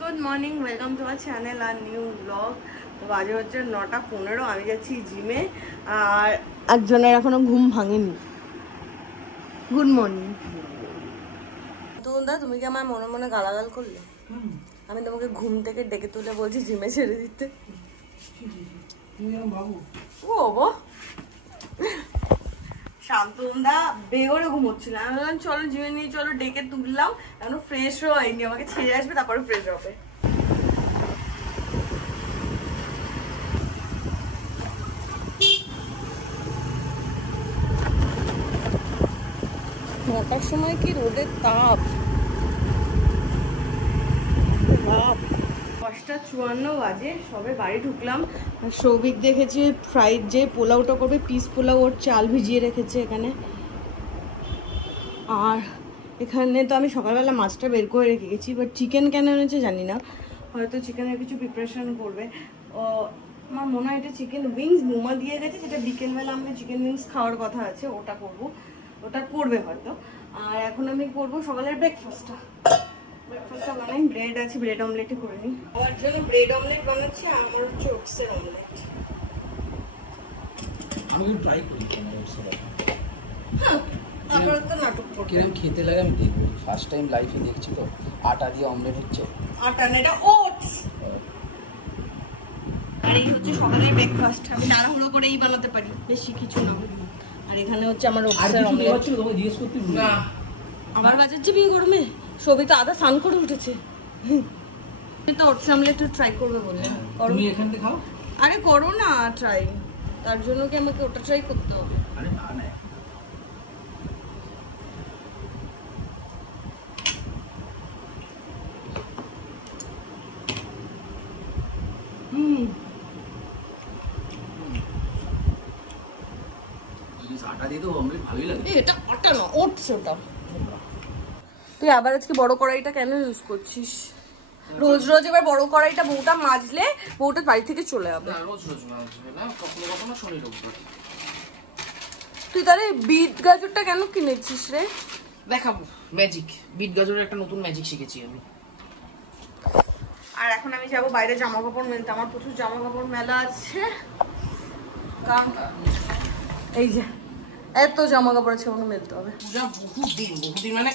Good morning, welcome to our channel আর new vlog. তো বাজে হচ্ছে 9:15। আমি যাচ্ছি জিমে, আর একজনের এখনো ঘুম ভাঙেনি। Good morning. তুমি কি আমার মনে মনে গালাগাল করলে? আমি তোমাকে ঘুম থেকে ডেকে তুলে বলছি জিমে ছেড়ে দিতে। ও বাবা, শান্তনদা বেগরে ঘুমোচ্ছিল। আমি বললাম চলো জিমে নিয়ে চলো, ডেকে তুললাম। এখনো ফ্রেশও হয়নি, আমাকে ছেড়ে আসবে তারপরে ফ্রেশ হবে। নটার সময় কি রোদের তাপ! 5:54 বাজে, সবে বাড়ি ঢুকলাম। সৌভিক দেখেছি ফ্রাইড যে পোলাওটা করবে, পিস পোলাও, ওর চাল ভিজিয়ে রেখেছে এখানে। আর এখানে তো আমি সকালবেলা মাছটা বের করে রেখে গেছি, বাট চিকেন কেন এনেছে জানি না। হয়তো চিকেনের কিছু প্রিপারেশন করবে। আমার মনে হয় এটা চিকেন উইংস মোমা দিয়ে গেছে, যেটা বিকেলবেলা আমাদের চিকেন উইংস খাওয়ার কথা আছে, ওটা করব, ওটা করবে হয়তো। আর এখন আমি করবো সকালের ব্রেকফাস্টটা বানাই। ব্রেড আছে, ব্রেড অমলেটই করে নিই। আমার জন্য ব্রেড অমলেট বানাচ্ছি, আর আমার হচ্ছে ওটসের অমলেট। আমি ট্রাই করি তারপরে তো নাটক করব, কিরকম খেতে লাগে আমি দেখবো। ফার্স্ট টাইম লাইফে দেখছি তো। আটা দিয়ে অমলেট হচ্ছে, আটা না, এটা ওটস। আর এই হচ্ছে সকালের ব্রেকফাস্ট। আমি তাড়াহুড়ো করে এই বানাতে পারি, বেশি কিছু না। আর এখানে হচ্ছে আমার ওটসের অমলেট। তোকে জিজ্ঞেস করতে না, আবার বাজাচ্ছে বিয়ে গরমে। সবই তো আদা স্নান করে উঠেছে। তো ওটস অমলেট ট্রাই করবে বললে, তুমি এখান থেকে খাও। আরে করো না ট্রাই, তার জন্য কি আমাকে ওটা ট্রাই করতে হবে? আরে না না, আটা দিয়ে তো অমলেট ভালোই লাগে। এটা আটা না, ওটস ওটা। তুই আবার আজকে বড় কড়াইটা কেন ইউজ করছিস? রোজ রোজ এবার বড় কড়াইটা বউটা মাজলে বউটা বাড়ি থেকে চলে যাবে। না, রোজ রোজ মাজবে না, কখনো কখনো শনি রোববার। তুই তাহলে বিট গাজরটা কেন কিনেছিস রে? দেখাবো ম্যাজিক, বিট গাজরের একটা নতুন ম্যাজিক শিখেছি আমি। আর এখন আমি যাবো বাইরে জামা কাপড় মেলতে, আমার প্রচুর জামা কাপড় মেলা আছে। এই যে এত জামা কাপড় আছে, আমাকে মেলতে হবে। পূজা বহুদিন মানে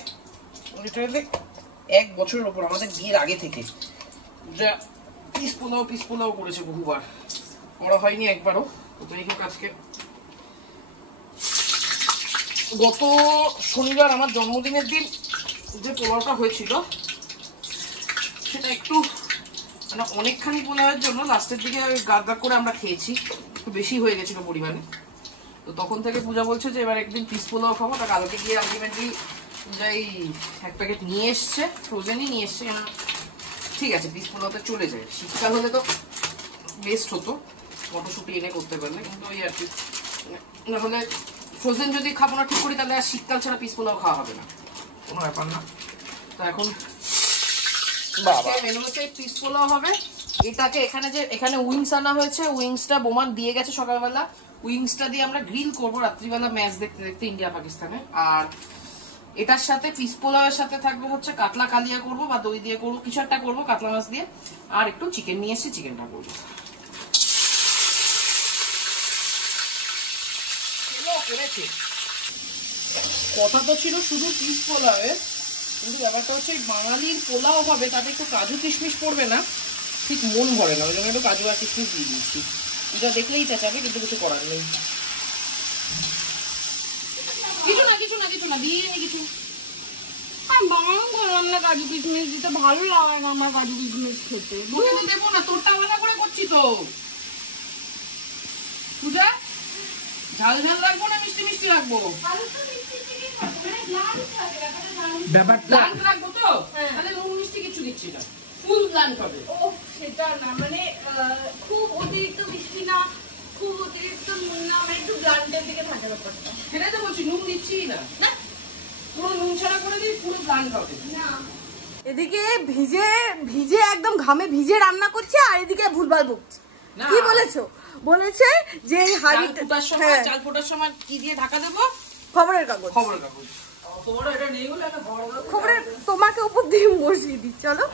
এক বছরের ওপর, আমাদের বিয়ের আগে থেকে পূজা পিস পোলাও করেছে বহুবার, করা হয়নি একবারও। তো এই আজকে গত শনিবার আমার জন্মদিনের দিন যে পোলাওটা হয়েছিল, সেটা একটু মানে অনেকখানি পোলাওয়ের জন্য লাস্টের দিকে গাদ গাদ করে আমরা খেয়েছি, একটু বেশি হয়ে গেছিল পরিমাণে। তো তখন থেকে পূজা বলছে যে এবার একদিন পিস পোলাও খাবো। তা কালকে গিয়ে আলটিমেটলি পূজাই এক প্যাকেট নিয়ে এসছে, ফ্রোজেনই নিয়ে এসছে। ঠিক আছে, পিস পোলাওতে চলে যায়। শীতকাল হলে তো বেস্ট হতো মটরশুঁটি এনে করতে পারলে, কিন্তু ওই আর কি, না হলে ফ্রোজেন যদি খাবো না ঠিক করি, তাহলে আর শীতকাল ছাড়া পিস পোলাও খাওয়া হবে না, কোনো ব্যাপার না। তো এখন মেনু হচ্ছে পিস পোলাও হবে। এটাকে এখানে উইংস আনা হয়েছে, উইংসটা বোমান দিয়ে গেছে সকালবেলা। উইংসটা দিয়ে আমরা গ্রিল করবো রাত্রিবেলা ম্যাচ দেখতে দেখতে ইন্ডিয়া পাকিস্তানে। আর এটার সাথে পিস পোলাওয়ের সাথে থাকবে হচ্ছে কাতলা কালিয়া করবো, বা দই দিয়ে করবো, কিছু একটা করবো কাতলা মাছ দিয়ে। আর একটু চিকেন নিয়ে এসে চিকেনটা করবো। কথা তো ছিল শুধু পিস পোলাওয়ের, কিন্তু ব্যাপারটা হচ্ছে বাঙালির পোলাও হবে, তাতে একটু কাজু কিশমিশ পড়বে না, ঠিক মন ভরে না, ওই জন্য একটু কাজু আর কিশমিশ দিয়ে দিচ্ছি। এটা দেখলেই চেঁচাবে, কিন্তু কিছু করার নেই। কিছু না দিয়ে নি কিছু। কাজু কিশমিশ দিতে ভালো লাগে না আমার, কাজু কিশমিশ খেতে। দেবো না, তোরটা আলাদা করে করছি তো। পূজা ঝাল ঝাল রাখবো না মিষ্টি মিষ্টি রাখবো? ব্যাপারটা রাখবো তো, তাহলে নুন মিষ্টি কিছু দিচ্ছি না, ফুল ব্লান্ট হবে। ও সেটা না, মানে খুব অতিরিক্ত মিষ্টি না, খুব অতিরিক্ত নুন না, মানে একটু ব্লান্টের দিকে থাকে ব্যাপারটা। সেটাই তো বলছি, নুন দিচ্ছি না, পুরো নুন ছাড়া করে দিই, পুরো ব্লান্ট হবে না। এদিকে ভিজে ভিজে একদম ঘামে ভিজে রান্না করছে, আর এদিকে ভুলভাল বকছে। কি বলেছো? বলেছে যে চাল ফোটার সময় কি দিয়ে ঢাকা দেবো? খবরের কাগজ। এটা নেই বলে খবরের, তোমাকে উপর দিয়ে বসিয়ে দিই, চলো।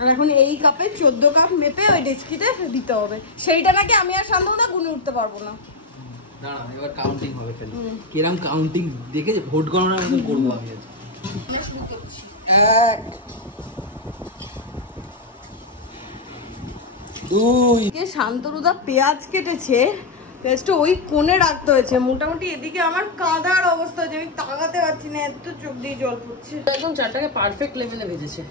আর এখন এই কাপে 14 কাপ মেপে ওই ডেচকিতে দিতে হবে। সেইটা নাকি আমি আর শান্তনুদা গুনে উঠতে পারবো না। দাঁড়া, এবার কাউন্টিং হবে ফেলে। কিরম কাউন্টিং দেখে ভোট গণনার মতো করবো আমি আজ। 1 2 কে শান্তনুদা পেঁয়াজ কেটেছে, পেঁয়াজটা ওই কোণে রাখতে হয়েছে। মোটামুটি এদিকে আমার কাঁদার অবস্থা হয়েছে, আমি তাকাতে পারছি না, এত চোখ দিয়ে জল পড়ছে। একদম চালটাকে পারফেক্ট লেভেলে ভেজেছে।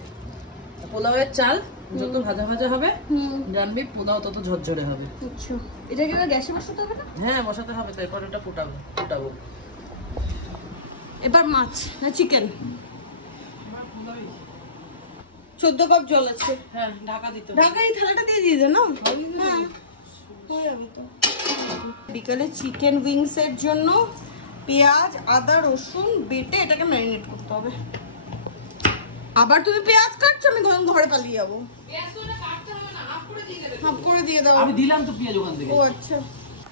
পোলাওয়ের চাল যত ভাজা ভাজা হবে জানবি পোলাও তত ঝরঝরে হবে। আচ্ছা, এটা কি গ্যাসে বসাতে হবে না? হ্যাঁ বসাতে হবে, তারপর এটা ফুটাবো। এবার মাছ না চিকেন? 14 কাপ জল আছে। হ্যাঁ ঢাকা দিতে হবে। ঢাকা এই থালাটা দিয়ে দিয়ে দে না। হ্যাঁ হয়ে যাবে তো। বিকালে চিকেন উইংস এর জন্য পেঁয়াজ আদা রসুন বেটে এটাকে ম্যারিনেট করতে হবে। আবার তুমি পেঁয়াজ কাটছো, আমি ঘরে পালিয়ে যাবো। হাফ করে দিয়ে দাও। আমি দিলাম তো পেঁয়াজ ওখান থেকে। ও আচ্ছা,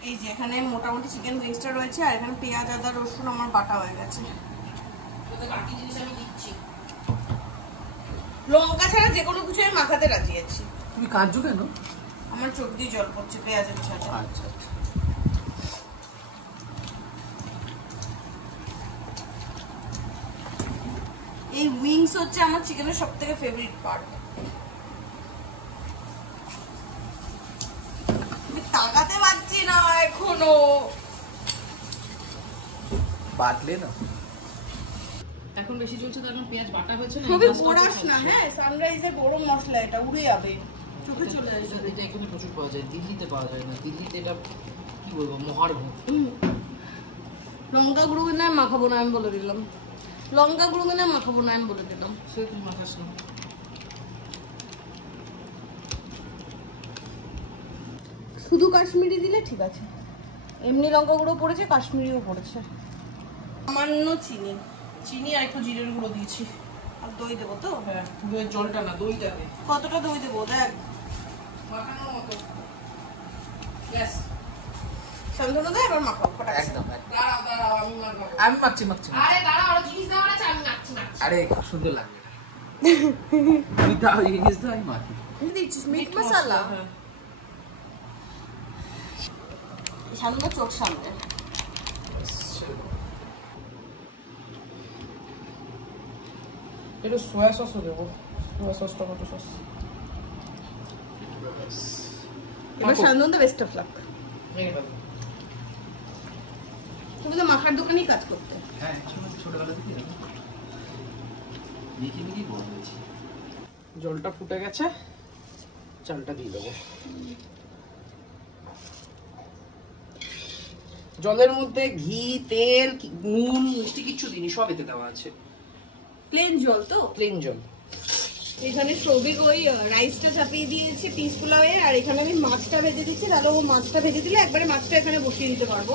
এই যে এখানে মোটামুটি চিকেন উইংসটা রয়েছে আর এখানে পেঁয়াজ আদা রসুন আমার বাটা হয়ে গেছে। লঙ্কা ছাড়া যে কোনো কিছু আমি মাখাতে রাজি আছি। তুমি কাঁদছো কেন? আমার চোখ দিয়ে জল পড়ছে পেঁয়াজের ছাড়া। আচ্ছা আচ্ছা। এই উইংস হচ্ছে আমার চিকেনের সবথেকে ফেভারিট পার্ট। আমি তাকাতে পারছি না এখনো। বাটলে না এখন বেশি চলছে তো, এখন পেঁয়াজ বাটা হয়েছে না। খুবই পোড়াস না, হ্যাঁ সানরাইজের গরম মশলা, এটা উড়ে যাবে, চোখে চলে যাবে। এটা এখানে প্রচুর পাওয়া যায়, দিল্লিতে পাওয়া যায় না। দিল্লিতে এটা কি বলবো মহার্ঘ। লঙ্কা গুঁড়ো কিনে আমি মাখাবো না, আমি বলে দিলাম। লঙ্কা গুঁড়ো কিনে মাখাবো না, আমি বলে দিলাম। সে তুমি মাখাস না। শুধু কাশ্মীরি দিলে ঠিক আছে, এমনি লঙ্কা গুঁড়ো পড়েছে, কাশ্মীরিও পড়েছে। সামান্য চিনি আর একটু জিরের গুঁড়ো দিয়েছি। আর দই দেবো তো? হ্যাঁ দইয়ের জলটা না, দইটা দে। কতটা দই দেবো দেখ? মাখানোর মতো। ব্যাস। শান্তনু দা এবার মাখাও ফটাক। একদম। দাঁড়াও আমি মাখাবো। আমি মাখছি। আরে দাঁড়াও, আরো জিনিস দেওয়ার আছে, আমি মাখছি। আরে খুব সুন্দর লাগবে। তুমি তাও জিনিস দাও, আমি মাখি। দিচ্ছিস মিট মশলা? হ্যাঁ। শান্তনু চোখ সামনে। একটু সোয়া সসও দেবো, সোয়া সস টমেটো সস। এবার Shantanu da best of luck. তুমি তো মাখার দোকানেই কাজ করতে। হ্যাঁ ছোটবেলা থেকে মিকি বড় হয়েছি। জলটা ফুটে গেছে, চালটা দিয়ে দেবো। জলের মধ্যে ঘি তেল নুন মিষ্টি কিচ্ছু দিনি, সব এতে দেওয়া আছে। প্লেন জল তো? প্লেন জল। এখানে সৌভিক ওই রাইসটা চাপিয়ে দিয়েছে পিস পোলাওয়ে, আর এখানে আমি মাছটা ভেজে দিচ্ছি। তাহলে ও মাছটা ভেজে দিলে একবারে মাছটা এখানে বসিয়ে দিতে পারবো।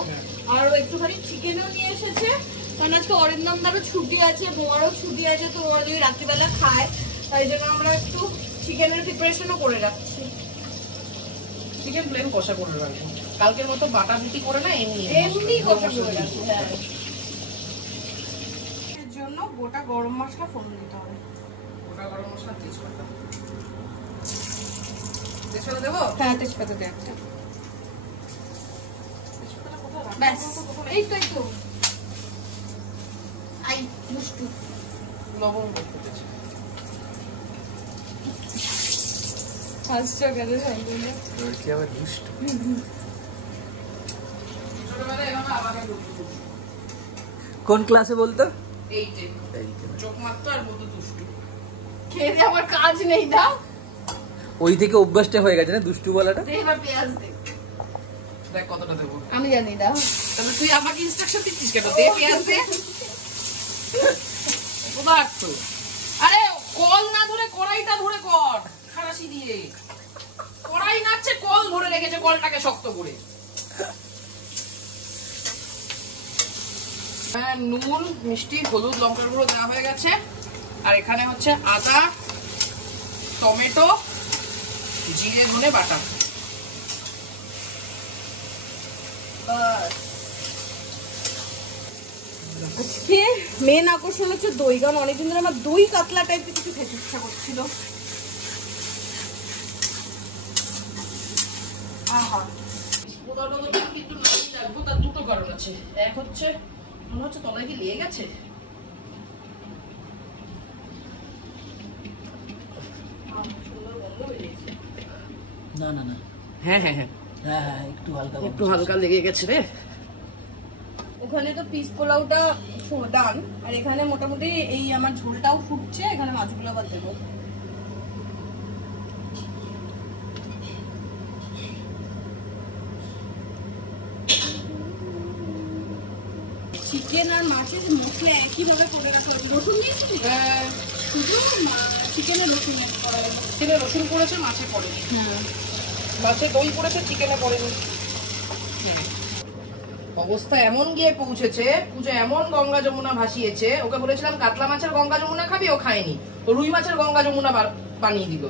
আর ও একটুখানি চিকেনও নিয়ে এসেছে, কারণ আজকে অরিন্দমদারও ছুটি আছে, বোয়ারও ছুটি আছে, তো ওরা যদি রাত্রিবেলা খায় তাই জন্য আমরা একটু চিকেনের প্রিপারেশনও করে রাখছি। চিকেন প্লেন কষা করে রাখবো, কালকের মতো বাটা বুটি করে না, এমনি কষা করে রাখবো। হ্যাঁ, এর জন্য গোটা গরম মশলা ফোড়ন দিতে হবে। গোটা গরম মশলা তেজপাতা দেবো। হ্যাঁ তেজপাতা দে একটা। ব্যাস এই তো আই দুষ্টু। লবঙ্গ ফুটেছে। হাসছো কেন শান্তনু? তোর কি আবার দুষ্ট? ছোটবেলায় এভাবে আমাকে বলতো। কোন ক্লাসে বলতো? এইটে। চোখ মারতো আর বলতো দুষ্টু। খেয়ে দিয়ে আমার কাজ নেই, দাও। ওই থেকে অভ্যাসটা হয়ে গেছে না দুষ্টু বলাটা। এবার পেঁয়াজ দে। দেখ কতটা দেবো। আমি জানি, দাও। তাহলে তুই আমাকে ইনস্ট্রাকশন দিচ্ছিস কেন? দে পেঁয়াজ দে। পদার্থ। আরে কল না ধরে কড়াইটা ধরে কর, খারাসি দিয়ে। কড়াই নাচ্ছে, কল ধরে রেখেছে, কলটাকে শক্ত করে। হ্যাঁ নুন মিষ্টি হলুদ লঙ্কার গুঁড়ো দেওয়া হয়ে গেছে। আর এখানে হচ্ছে আদা টমেটো জিরে ধনে বাটা। আজকে মেন আকর্ষণ হচ্ছে দই, কারণ অনেকদিন ধরে আমার দই কাতলা টাইপের কিছু খেতে ইচ্ছা করছিল। পোলাওটা কিন্তু নামিয়ে রাখবো, তার দুটো কারণ আছে। এক হচ্ছে মনে হচ্ছে তলায় কি লেগে গেছে, না না না, হ্যাঁ হ্যাঁ হ্যাঁ হ্যাঁ হ্যাঁ একটু হালকা একটু হালকা লেগে গেছে রে। ওখানে তো পিস পোলাওটা ডান, আর এখানে মোটামুটি এই আমার ঝোলটাও ফুটছে, এখানে মাছগুলো আবার দেবো। চিকেন আর মাছের মশলা একইভাবে করে রাখা হবে। রসুন দিয়েছি শুধু চিকেনে রসুন করা হবে। চিকেনে রসুন করেছে, মাছে পড়েনি। হ্যাঁ, মাছে দই পড়েছে, চিকেনে পড়েনি। অবস্থা এমন গিয়ে পৌঁছেছে, পূজা এমন গঙ্গা যমুনা ভাসিয়েছে। ওকে বলেছিলাম কাতলা মাছের গঙ্গা যমুনা খাবি, ও খায়নি। ও রুই মাছের গঙ্গা যমুনা বানিয়ে দিল।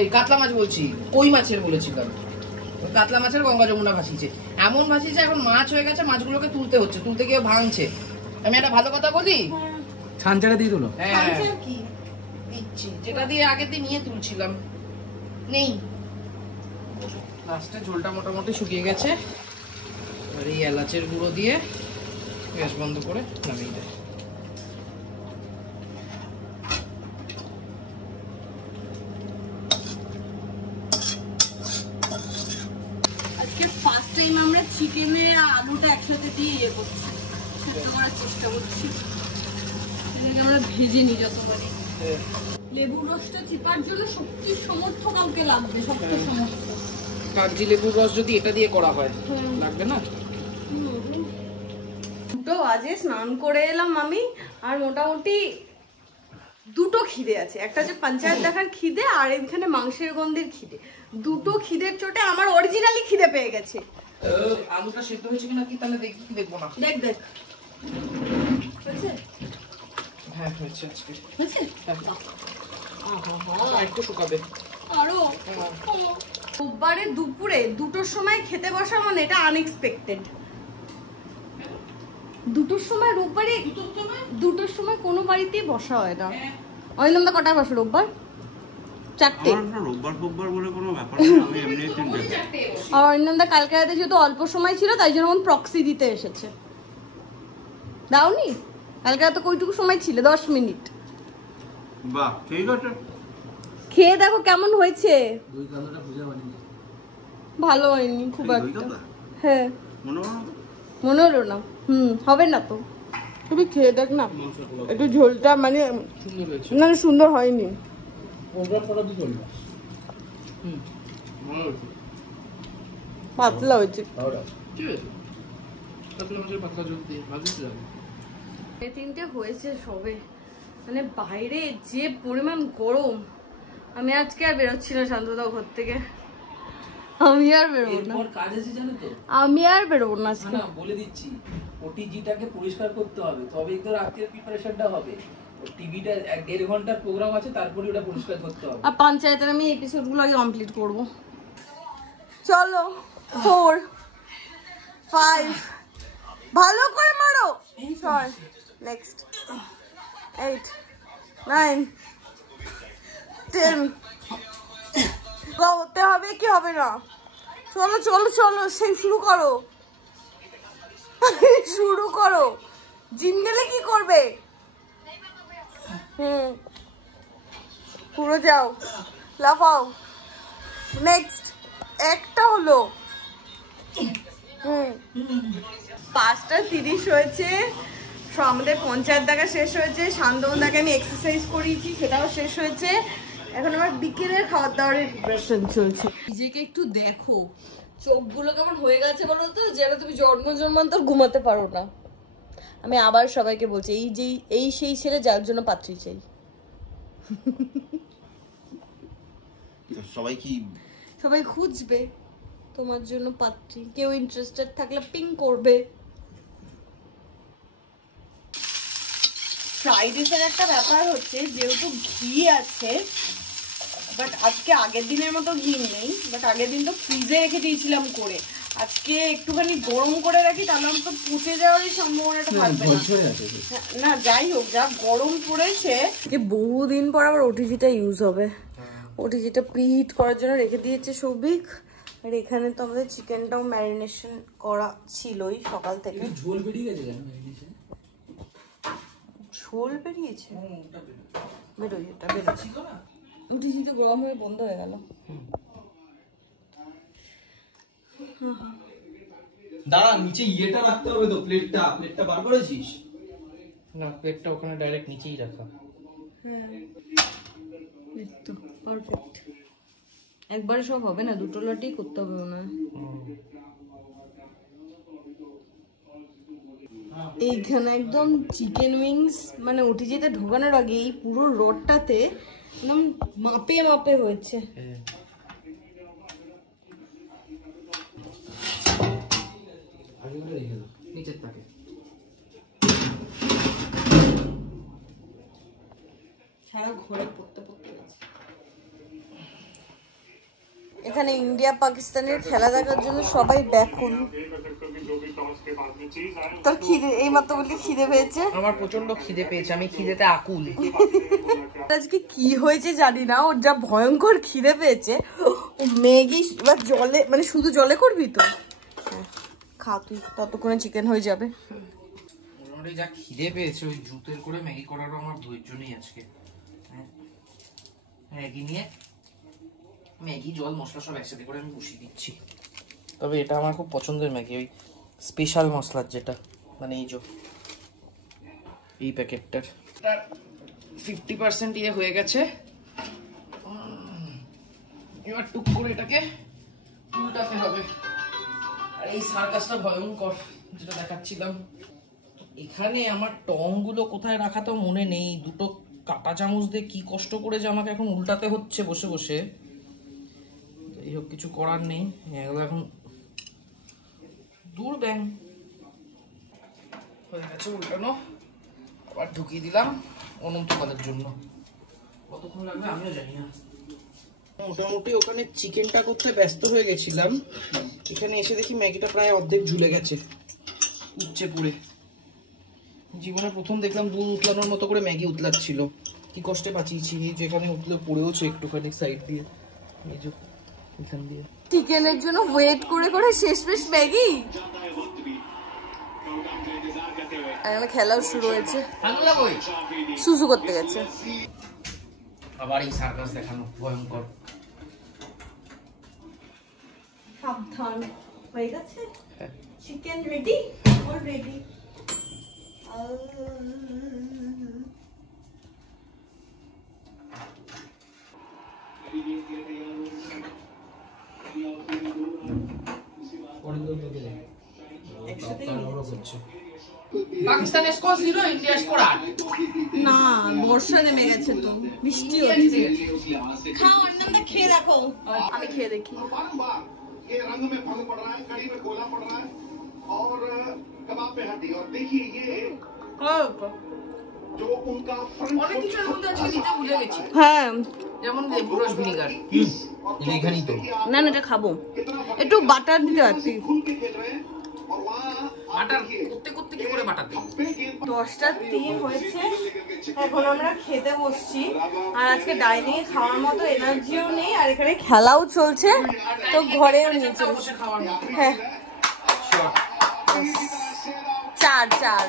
এই কাতলা মাছ বলছি, কই মাছের বলেছিলাম। কাতলা মাছের গঙ্গা যমুনা ভাসিয়েছে, এমন ভাসিয়েছে এখন মাছ হয়ে গেছে, মাছগুলোকে তুলতে হচ্ছে, তুলতে গিয়ে ভাঙছে। আমি একটা ভালো কথা বলি, ছানচাড়া দিয়ে দিলো। হ্যাঁ কি দিচ্ছি, যেটা দিয়ে আগের দিন নিয়ে তুলছিলাম নেই। লাস্টে ঝোলটা মোটামুটি শুকিয়ে গেছে। আর এই এলাচের গুঁড়ো দিয়ে গ্যাস বন্ধ করে নামিয়ে দেয়। আজকে ফার্স্ট টাইম আমরা চিকেনে আর আলুটা একসাথে দিয়ে ইয়ে করছি, সেটা করার চেষ্টা করছি। এটাকে আমরা ভেজে নিই যতবারই। লেবুর রসটা চিপার জন্য শক্তির সমর্থ কাউকে লাগবে, শক্ত সমর্থ। কাগজি লেবুর রস যদি এটা দিয়ে করা হয় লাগবে না। দুটো বাজে, স্নান করে এলাম আমি, আর মোটামুটি দুটো খিদে আছে। একটা হচ্ছে পঞ্চায়েত দেখার খিদে, আর এখানে মাংসের গন্ধের খিদে। দুটো খিদের চোটে আমার অরিজিনালি খিদে পেয়ে গেছে। আলুটা সিদ্ধ হয়েছে কিনা কি তাহলে দেখবো না। দেখ দেখ হয়েছে? হ্যাঁ হয়েছে আজকে। হয়েছে? একটু শুকাবে আরো রোববারে দুপুরে দুটোর সময় খেতে বসা মানে এটা আনএক্সপেক্টেড। দুটোর সময় রোববারে দুটোর সময় কোনো বাড়িতেই বসা হয় না। অনিন্দা কটায় বসে রোববার? 4টে। রোববার বলে কোনো ব্যাপার নেই, আমি এমনি 3টে। আর অনিন্দা কালকে রাতে যেহেতু অল্প সময় ছিল তাই জন্য প্রক্সি দিতে এসেছে। দাওনি? কালকে রাতে কইটুকু সময় ছিল? 10 মিনিট। বাহ, ঠিক আছে। খেয়ে দেখো কেমন হয়েছে। দই কালোটা ভুজা বানিয়ে ভালো হয়নি খুব একটা। হ্যাঁ মনে হলো না। হবে না তো, তুমি খেয়ে দেখ না একটু ঝোলটা, মানে সুন্দর হয়েছে। না সুন্দর হয়নি, প্রোগ্রাম করা তো চলবে। পাতলা হয়েছে। ঠিক আছে, তারপরে আমাদের পাতলা জল দিয়ে ভাজিতে যাবে। 3টে হয়েছে সবে, মানে বাইরে যে পরিমাণ গরম। আমি আজকে আর বেরোচ্ছি না শান্তদাও ঘর থেকে, আমি আর বেরোবো না। এরপর কাজ আছে জানো তো, আমি আর বেরোবো না আজকে। না বলে দিচ্ছি, ওটিজিটাকে পরিষ্কার করতে হবে, তবেই তো রাতের প্রিপারেশনটা হবে। টিভিটা 1.5 ঘন্টার প্রোগ্রাম আছে, তারপরে ওটা পরিষ্কার করতে হবে। আর পঞ্চায়েতের আমি এপিসোডগুলো আগে কমপ্লিট করবো। চলো 4 5 ভালো করে মারো। 6 নেক্সট 8 9 10 হতে হবে কি হবে না? চলো চলো চলো, সেই শুরু করো শুরু করো। জিন্দেলে কি করবে? পুরো যাও, লাফাও। নেক্সট একটা হলো। 5:30 হয়েছে। আমাদের পঞ্চায়েত দেখা শেষ হয়েছে, শান্তদাকে আমি এক্সারসাইজ করিয়েছি, সেটাও শেষ হয়েছে। এখন আমার বিকেলের খাওয়ার দাওয়ারের প্রিপারেশন চলছে। নিজেকে একটু দেখো, চোখগুলো কেমন হয়ে গেছে বলো তো, যেন তুমি জন্মান্তর ঘুমাতে পারো না। আমি আবার সবাইকে বলছি, এই সেই ছেলে যার জন্য পাত্রী চাই। সবাই খুঁজবে তোমার জন্য পাত্রী, কেউ ইন্টারেস্টেড থাকলে পিং করবে। ফ্রাইড রাইসের একটা ব্যাপার হচ্ছে, যেহেতু ঘি আছে, বাট আজকে আগের দিনের মতো ঘি নেই, বাট আগের দিন তো ফ্রিজে রেখে দিয়েছিলাম করে। আজকে একটুখানি গরম করে রাখি, তাহলে তো পুড়ে যাওয়ারই সম্ভাবনাটা থাকবে না। যাই হোক, যা গরম পড়েছে, বহুদিন পর আবার ওটিজিটা ইউজ হবে। ওটিজিটা প্রিহিট করার জন্য রেখে দিয়েছে সৌভিক। আর এখানে তো আমাদের চিকেনটাও ম্যারিনেশন করা ছিলই সকাল থেকে। ঝোল বেরিয়ে গেছে কেন ম্যারিনেশন? ঝোল বেরিয়েছে, বেরোই এটা বেরোচ্ছি না। উঠেছি তো গরম হয়ে বন্ধ হয়ে গেল। দাঁড়া, নিচে ইয়েটা রাখতে হবে তো, প্লেটটা বার করেছিস? না, প্লেটটা ওখানে ডাইরেক্ট নিচেই রাখা। হ্যাঁ এই তো পারফেক্ট। একবারে সব হবে না, দুটো লাটেই করতে হবে মনে হয়। এইখানে একদম চিকেন উইংস মানে ওটিজিতে ঢোকানোর আগে এই পুরো রোডটাতে একদম মাপে মাপে হয়েছে। নিচের থাকে সারা ঘরে পড়তে পড়তে গেছে। এখানে ইন্ডিয়া পাকিস্তানের খেলা দেখার জন্য সবাই ব্যাকুল। তোর খিদে এই মাত্র বললি খিদে পেয়েছে? আমার প্রচন্ড খিদে পেয়েছে, আমি খিদেতে আকুল। আজকে কি হয়েছে জানি না, ওর যা ভয়ঙ্কর খিদে পেয়েছে ও ম্যাগি এবার জলে মানে শুধু জলে করবি তো? খা তুই, ততক্ষণে চিকেন হয়ে যাবে। মোটামুটি যা খিদে পেয়েছে ওই জুতের করে ম্যাগি করারও আমার ধৈর্য নেই আজকে। ম্যাগি নিয়ে ম্যাগি জল মশলা সব একসাথে করে আমি বসিয়ে দিচ্ছি। তবে এটা আমার খুব পছন্দের ম্যাগি, ওই স্পেশাল মশলার যেটা, মানে এই প্যাকেটটার 50% ইয়ে হয়ে গেছে। এবার টুক করে এটাকে উল্টাতে হবে। আর এই সার্কাসটা ভয়ঙ্কর যেটা দেখাচ্ছিলাম, এখানে আমার টং গুলো কোথায় রাখা তো মনে নেই। দুটো কাঁটা চামচ দিয়ে কি কষ্ট করে যে আমাকে এখন উল্টাতে হচ্ছে বসে বসে। এই হোক, কিছু করার নেই, এগুলো এখন দূর ব্যাং হয়ে গেছে উল্টানো। আবার ঢুকিয়ে দিলাম অনন্তকালের জন্য। কতক্ষণ লাগবে আমিও জানি না। মোটামুটি ওখানে চিকেনটা করতে ব্যস্ত হয়ে গেছিলাম, এখানে এসে দেখি ম্যাগিটা প্রায় অর্ধেক ঝুলে গেছে উচ্চে পুড়ে। জীবনে প্রথম দেখলাম দুধ উতলানোর মতো করে ম্যাগি উতলাচ্ছিল। কি কষ্টে বাঁচিয়েছি, যেখানে উতলে পড়েওছে একটুখানি সাইড দিয়ে, এই যে এখান দিয়ে। চিকেনের জন্য ওয়েট করে করে শেষমেশ ম্যাগি। এখানে খেলাও শুরু হয়েছে, সুসু করতে গেছে। আবার এই সার্কাস দেখানো ভয়ঙ্কর। সাবধান, হয়ে গেছে চিকেন রেডি, অল রেডি। পাকিস্তানের স্কোর 0, ইন্ডিয়ার স্কোর 8। না, বর্ষা নেমে গেছে তো, বৃষ্টি হচ্ছে। খাও, অন্যটা খেয়ে দেখো। আমি খেয়ে দেখি। ये रंग में भंग पड़ रहा है, कड़ी में कोला पड़ रहा है और कबाब पे हड्डी। और देखिए ये जो उनका অনেক কিছু এর মধ্যে আজকে দিতে ভুলে গেছি, হ্যাঁ যেমন লেবু রস, ভিনেগার। এখানেই তো না না, এটা খাবো। একটু বাটার দিতে পারতি। खुल के खेल रहे हैं और वहाँ বাটার করতে করতে কি করে বাটার দেব? 10:03 হয়েছে, এখন আমরা খেতে বসছি। আর আজকে ডাইনিং এ খাওয়ার মতো এনার্জিও নেই, আর এখানে খেলাও চলছে তো ঘরেও নিয়ে চলছে। বসে খাওয়ার মতো। হ্যাঁ, 4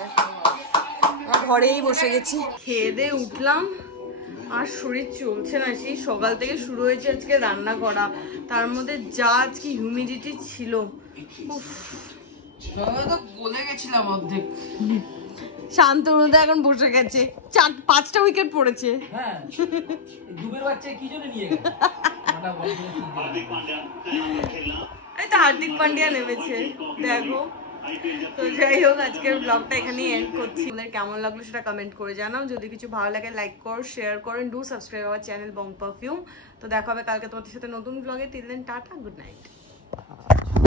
ঘরেই বসে গেছি। খেয়ে দিয়ে উঠলাম আর শরীর চলছে না। সেই সকাল থেকে শুরু হয়েছে আজকে রান্না করা, তার মধ্যে যা আজকে হিউমিডিটি ছিল। উফ, তো গলে গেছিলাম অর্ধেক। শান্তনুদা এখন বসে গেছে, 5টা উইকেট পড়েছে। হ্যাঁ, দুবের বাচ্চা কি জন্য নিয়ে গেল? এই তো হার্দিক পান্ডিয়া নেমেছে, দেখো। তো যাই হোক, আজকের ব্লগটা এখানেই এন্ড করছি। আপনাদের কেমন লাগলো সেটা কমেন্ট করে জানাও। যদি কিছু ভালো লাগে লাইক করো, শেয়ার করেন, do subscribe our channel Bong perfume. তো দেখা হবে কালকে তোমাদের সাথে নতুন ব্লগে। Till then tata, good night.